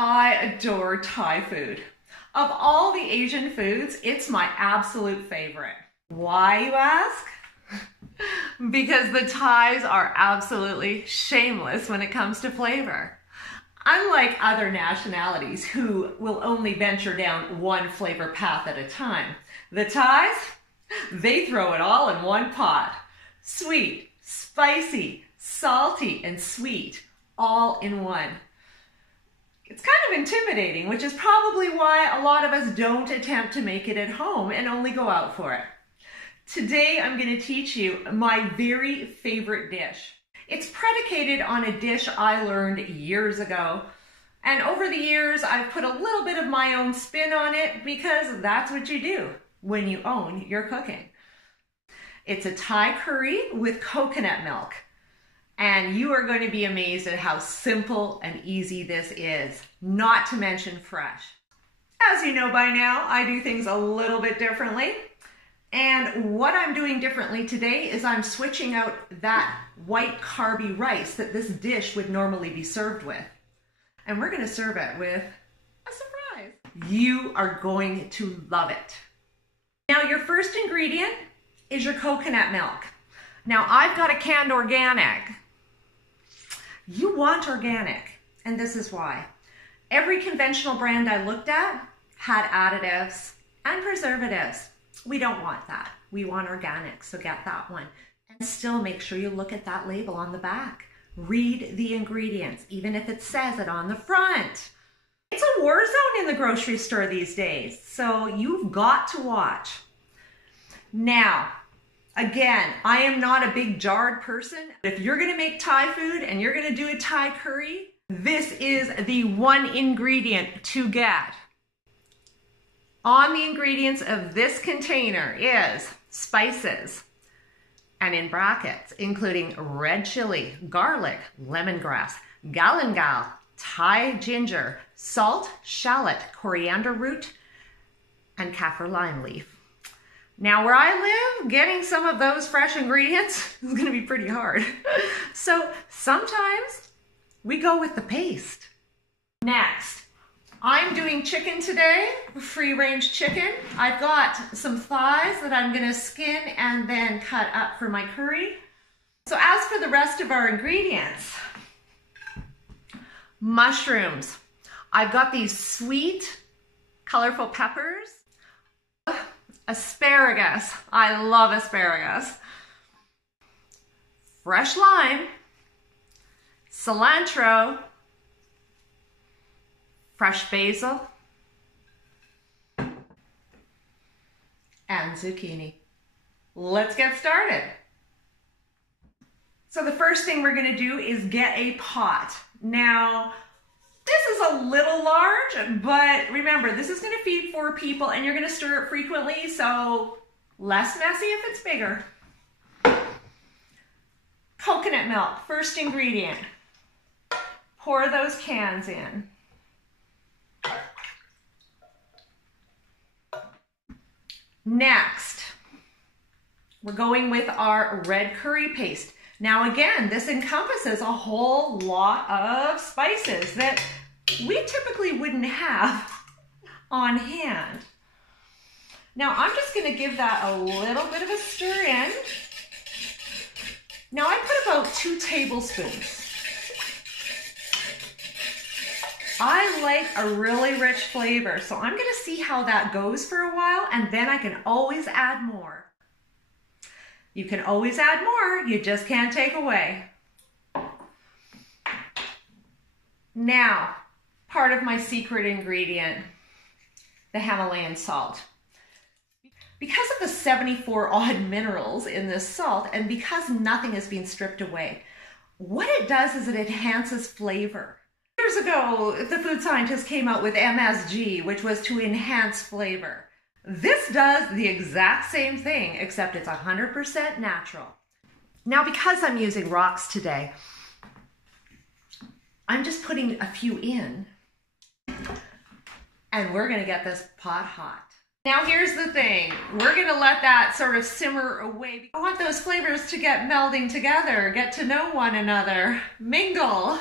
I adore Thai food. Of all the Asian foods, it's my absolute favorite. Why, you ask? Because the Thais are absolutely shameless when it comes to flavor. Unlike other nationalities who will only venture down one flavor path at a time, the Thais, they throw it all in one pot. Sweet, spicy, salty, and sweet, all in one. It's kind of intimidating, which is probably why a lot of us don't attempt to make it at home and only go out for it. Today, I'm going to teach you my very favorite dish. It's predicated on a dish I learned years ago. And over the years, I've put a little bit of my own spin on it because that's what you do when you own your cooking. It's a Thai curry with coconut milk. And you are going to be amazed at how simple and easy this is, not to mention fresh. As you know by now, I do things a little bit differently. And what I'm doing differently today is I'm switching out that white carby rice that this dish would normally be served with. And we're going to serve it with a surprise. You are going to love it. Now, your first ingredient is your coconut milk. Now, I've got a canned organic. You want organic, and this is why. Every conventional brand I looked at had additives and preservatives. We don't want that. We want organic, so get that one. And still make sure you look at that label on the back. Read the ingredients, even if it says it on the front. It's a war zone in the grocery store these days, so you've got to watch. Now, again, I am not a big jarred person. If you're gonna make Thai food and you're gonna do a Thai curry, this is the one ingredient to get. On the ingredients of this container is spices, and in brackets, including red chili, garlic, lemongrass, galangal, Thai ginger, salt, shallot, coriander root, and kaffir lime leaf. Now, where I live, getting some of those fresh ingredients is going to be pretty hard. So sometimes we go with the paste. Next, I'm doing chicken today, free-range chicken. I've got some thighs that I'm going to skin and then cut up for my curry. So as for the rest of our ingredients, mushrooms. I've got these sweet, colorful peppers. Asparagus. I love asparagus. Fresh lime, cilantro, fresh basil, and zucchini. Let's get started. So the first thing we're going to do is get a pot. Now, this is a little large, but remember, this is going to feed 4 people and you're going to stir it frequently, so less messy if it's bigger. Coconut milk, first ingredient. Pour those cans in. Next, we're going with our red curry paste. Now again, this encompasses a whole lot of spices that we typically wouldn't have on hand. Now I'm just going to give that a little bit of a stir in. Now I put about 2 tablespoons. I like a really rich flavor, so I'm going to see how that goes for a while, and then I can always add more. You can always add more, you just can't take away. Now, part of my secret ingredient, the Himalayan salt. Because of the 74 odd minerals in this salt, and because nothing is being stripped away, what it does is it enhances flavor. Years ago, the food scientists came out with MSG, which was to enhance flavor. This does the exact same thing, except it's 100% natural. Now, because I'm using rocks today, I'm just putting a few in, and we're gonna get this pot hot. Now, here's the thing. We're gonna let that sort of simmer away. I want those flavors to get melding together, get to know one another, mingle.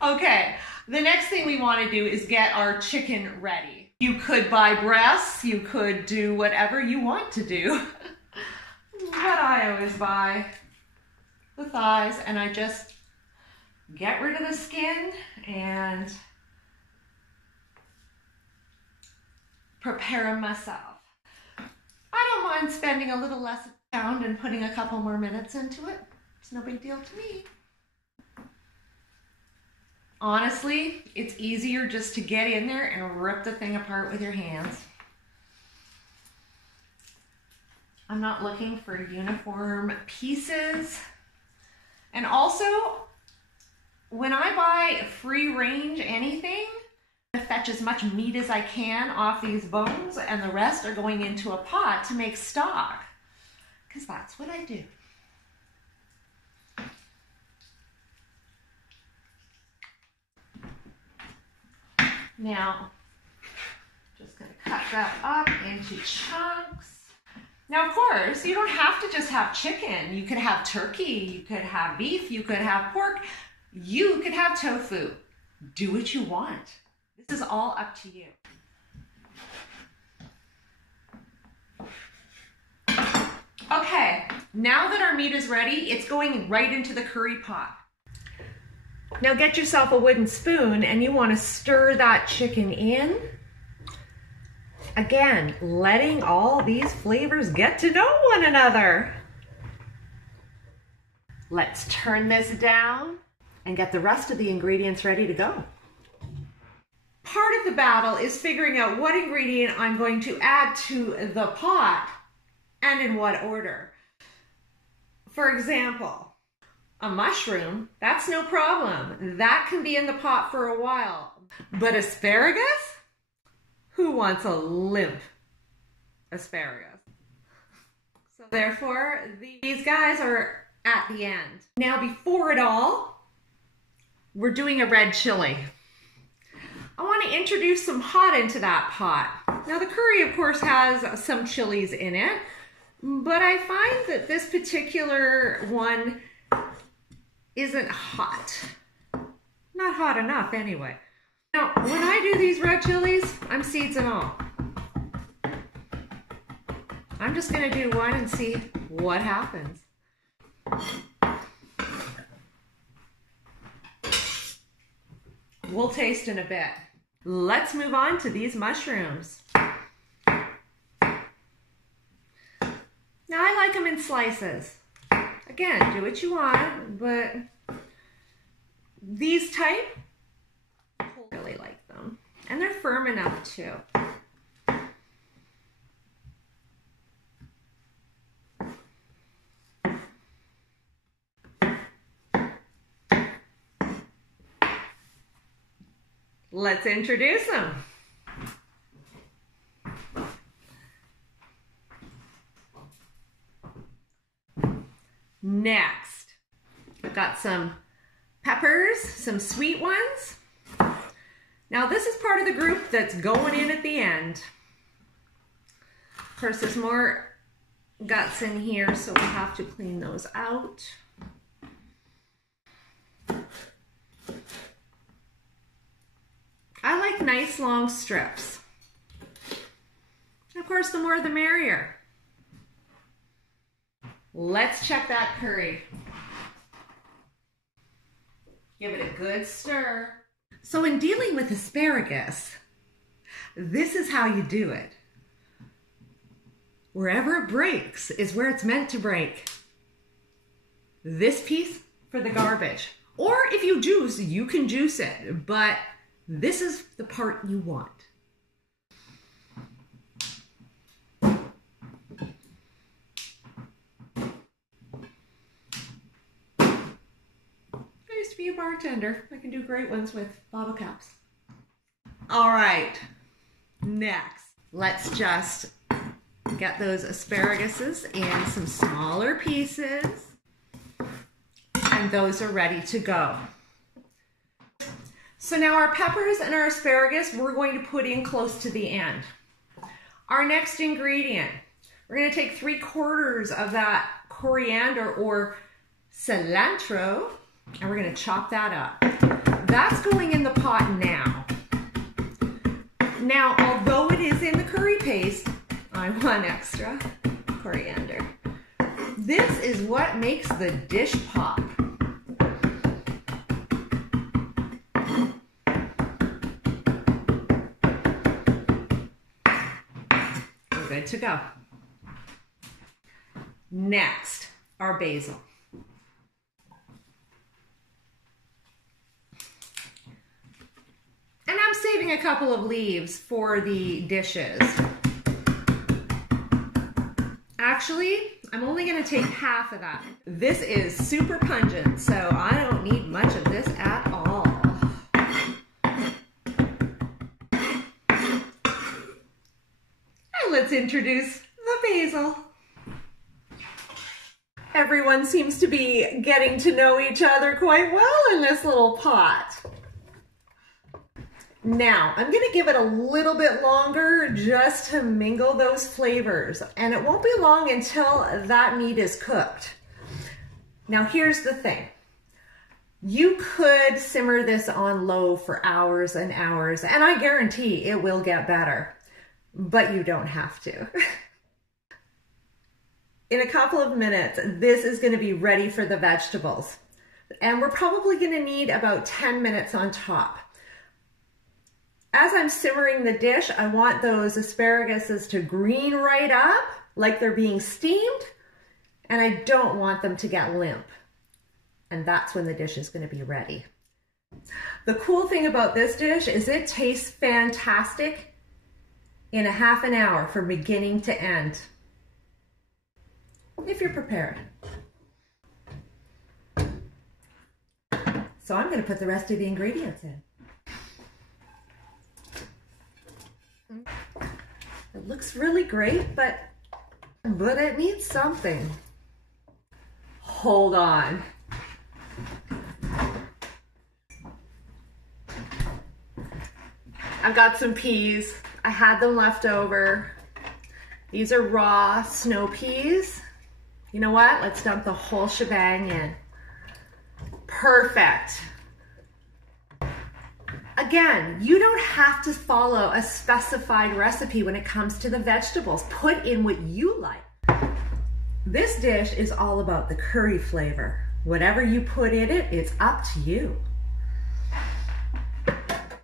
Okay, the next thing we want to do is get our chicken ready. You could buy breasts, you could do whatever you want to do. But I always buy the thighs, and I just get rid of the skin and prepare them myself. I don't mind spending a little less a pound and putting a couple more minutes into it. It's no big deal to me. Honestly, it's easier just to get in there and rip the thing apart with your hands. I'm not looking for uniform pieces. And also, when I buy free range anything, I fetch as much meat as I can off these bones, and the rest are going into a pot to make stock, because that's what I do. Now, just going to cut that up into chunks. Now, of course, you don't have to just have chicken. You could have turkey, you could have beef, you could have pork, you could have tofu. Do what you want. This is all up to you. Okay, now that our meat is ready, it's going right into the curry pot. Now get yourself a wooden spoon and you want to stir that chicken in. Again, letting all these flavors get to know one another. Let's turn this down and get the rest of the ingredients ready to go. Part of the battle is figuring out what ingredient I'm going to add to the pot and in what order. For example, a mushroom, that's no problem. That can be in the pot for a while. But asparagus? Who wants a limp asparagus? So therefore, these guys are at the end. Now before it all, we're doing a red chili. I want to introduce some hot into that pot. Now the curry, of course, has some chilies in it, but I find that this particular one isn't hot. Not hot enough anyway. Now, when I do these red chilies, I'm seeds and all. I'm just gonna do one and see what happens. We'll taste in a bit. Let's move on to these mushrooms. Now I like them in slices. Again, do what you want, but these type, I really like them. And they're firm enough too. Let's introduce them. Next, I've got some peppers, some sweet ones. Now this is part of the group that's going in at the end. Of course, there's more guts in here, so we'll have to clean those out. I like nice long strips. And of course, the more the merrier. Let's check that curry. Give it a good stir. So in dealing with asparagus, this is how you do it. Wherever it breaks is where it's meant to break. This piece for the garbage. Or if you juice, you can juice it, but this is the part you want. I used to be a bartender. I can do great ones with bottle caps. All right, next, let's just get those asparaguses in some smaller pieces, and those are ready to go. So now our peppers and our asparagus, we're going to put in close to the end. Our next ingredient, we're going to take 3/4 of that coriander or cilantro, and we're going to chop that up. that's going in the pot now. Now, although it is in the curry paste, I want extra coriander. This is what makes the dish pop. We're good to go. Next, our basil. And I'm saving a couple of leaves for the dishes. Actually, I'm only going to take half of that. This is super pungent, so I don't need much of this at all. And let's introduce the basil. Everyone seems to be getting to know each other quite well in this little pot. Now, I'm going to give it a little bit longer just to mingle those flavors, and it won't be long until that meat is cooked. Now, here's the thing. You could simmer this on low for hours and hours, and I guarantee it will get better, but you don't have to. In a couple of minutes, this is going to be ready for the vegetables, and we're probably going to need about 10 minutes on top. As I'm simmering the dish, I want those asparaguses to green right up, like they're being steamed, and I don't want them to get limp. And that's when the dish is going to be ready. The cool thing about this dish is it tastes fantastic in a half an hour from beginning to end, if you're prepared. So I'm going to put the rest of the ingredients in. It looks really great, but it needs something. Hold on. I've got some peas. I had them left over. These are raw snow peas. You know what? Let's dump the whole shebang in. Perfect. Again, you don't have to follow a specified recipe when it comes to the vegetables. Put in what you like. This dish is all about the curry flavor. Whatever you put in it, it's up to you.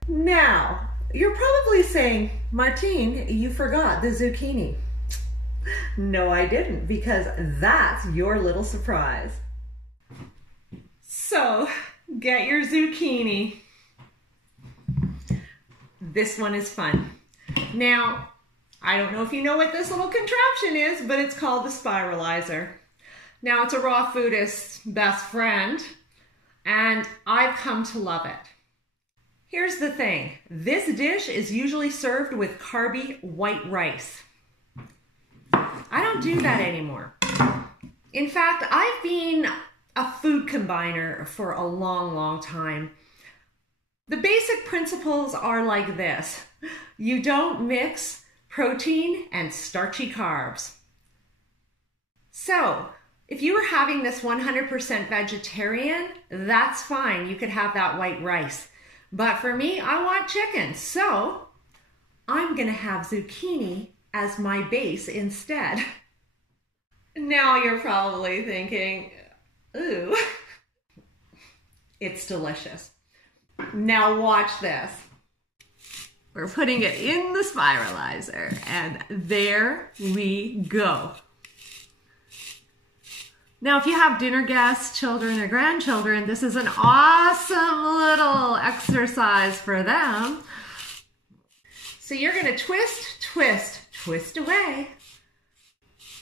Now, you're probably saying, Martine, you forgot the zucchini. No, I didn't, because that's your little surprise. So, get your zucchini. This one is fun. Now, I don't know if you know what this little contraption is, but it's called the spiralizer. Now, it's a raw foodist's best friend, and I've come to love it. Here's the thing. This dish is usually served with carby white rice. I don't do that anymore. In fact, I've been a food combiner for a long, long time. The basic principles are like this. You don't mix protein and starchy carbs. So, if you were having this 100% vegetarian, that's fine. You could have that white rice. But for me, I want chicken. So, I'm going to have zucchini as my base instead. Now you're probably thinking, ooh, it's delicious. Now watch this. We're putting it in the spiralizer, and there we go. Now, if you have dinner guests, children, or grandchildren, this is an awesome little exercise for them. So you're going to twist, twist, twist away.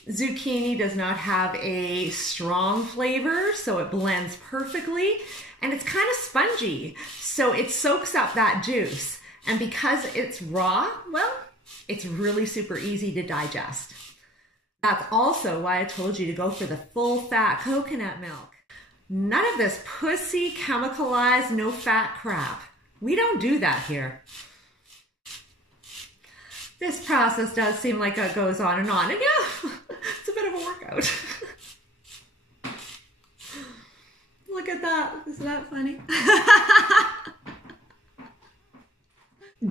Zucchini does not have a strong flavor, so it blends perfectly, and it's kind of spongy, so it soaks up that juice. And because it's raw, well, it's really super easy to digest. That's also why I told you to go for the full-fat coconut milk. None of this pussy, chemicalized, no-fat crap. We don't do that here. This process does seem like it goes on, and yeah, it's a bit of a workout. Look at that. Isn't that funny?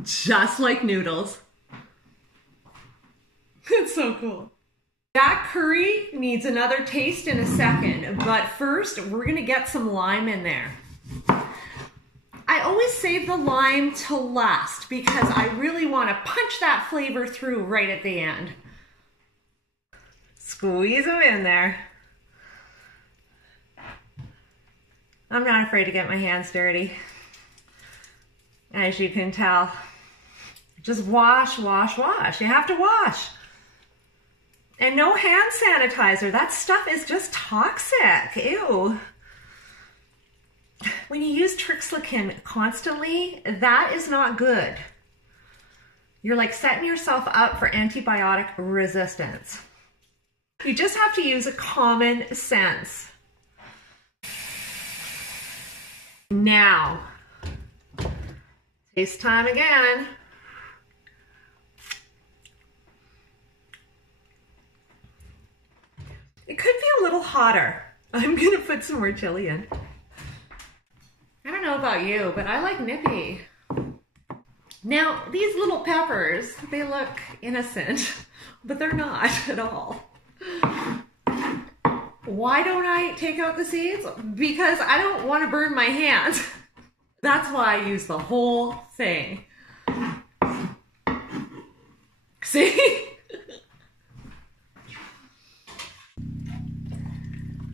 just like noodles. It's so cool. That curry needs another taste in a second, but first we're gonna get some lime in there. I always save the lime to last because I really want to punch that flavor through right at the end. Squeeze them in there. I'm not afraid to get my hands dirty. As you can tell, just wash, wash, wash. You have to wash. And no hand sanitizer. That stuff is just toxic. Ew. When you use trixlocan constantly, that is not good. You're like setting yourself up for antibiotic resistance. You just have to use a common sense. Now, taste time again. It could be a little hotter. I'm gonna put some more chili in. I don't know about you, but I like nippy. Now, these little peppers, they look innocent, but they're not at all. Why don't I take out the seeds? Because I don't want to burn my hands. That's why I use the whole thing. See?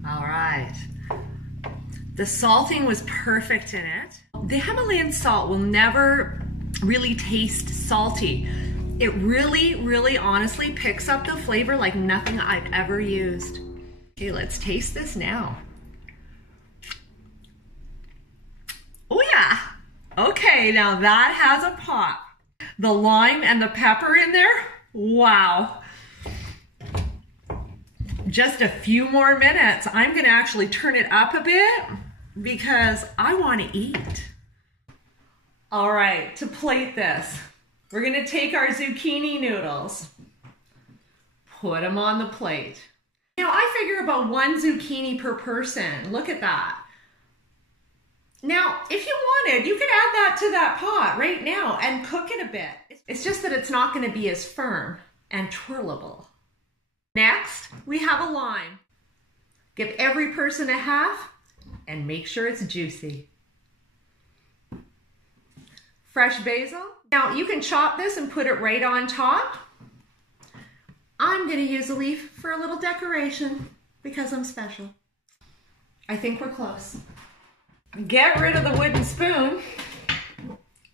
All right. The salting was perfect in it. The Himalayan salt will never really taste salty. It really, really honestly picks up the flavor like nothing I've ever used. Okay, let's taste this now. Oh yeah. Okay, now that has a pop. The lime and the pepper in there, wow. Just a few more minutes. I'm gonna actually turn it up a bit because I wanna eat. All right, to plate this, we're gonna take our zucchini noodles, put them on the plate. Now I figure about 1 zucchini per person. Look at that. Now, if you wanted, you could add that to that pot right now and cook it a bit. It's just that it's not gonna be as firm and twirlable. Next, we have a lime. Give every person a half and make sure it's juicy. Fresh basil. Now you can chop this and put it right on top. I'm gonna use a leaf for a little decoration because I'm special. I think we're close. Get rid of the wooden spoon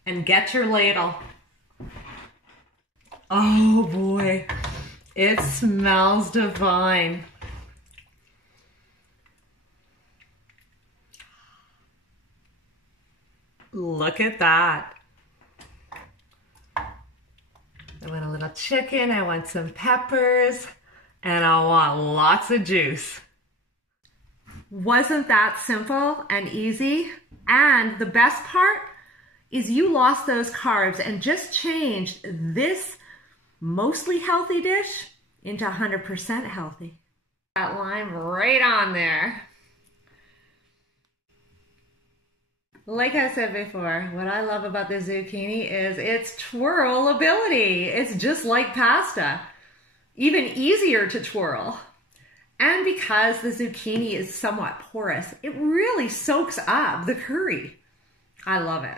and get your ladle. Oh boy, it smells divine. Look at that. I want a little chicken, I want some peppers, and I want lots of juice. Wasn't that simple and easy? And the best part is you lost those carbs and just changed this mostly healthy dish into 100% healthy. That lime right on there. Like I said before, what I love about the zucchini is its twirl ability. It's just like pasta, even easier to twirl. And because the zucchini is somewhat porous, it really soaks up the curry. I love it.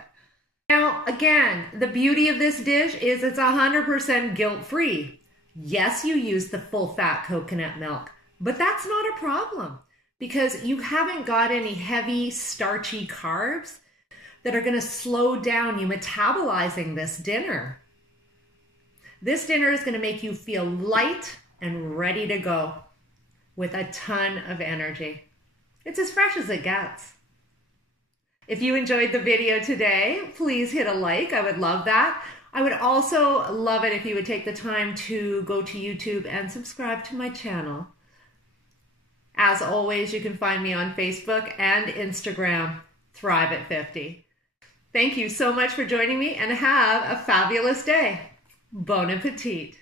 Now, again, the beauty of this dish is it's 100% guilt-free. Yes, you use the full-fat coconut milk, but that's not a problem because you haven't got any heavy, starchy carbs that are going to slow down you metabolizing this dinner. This dinner is going to make you feel light and ready to go with a ton of energy. It's as fresh as it gets. If you enjoyed the video today, please hit a like. I would love that. I would also love it if you would take the time to go to YouTube and subscribe to my channel. As always, you can find me on Facebook and Instagram, Thrive at 50. Thank you so much for joining me and have a fabulous day. Bon appetit.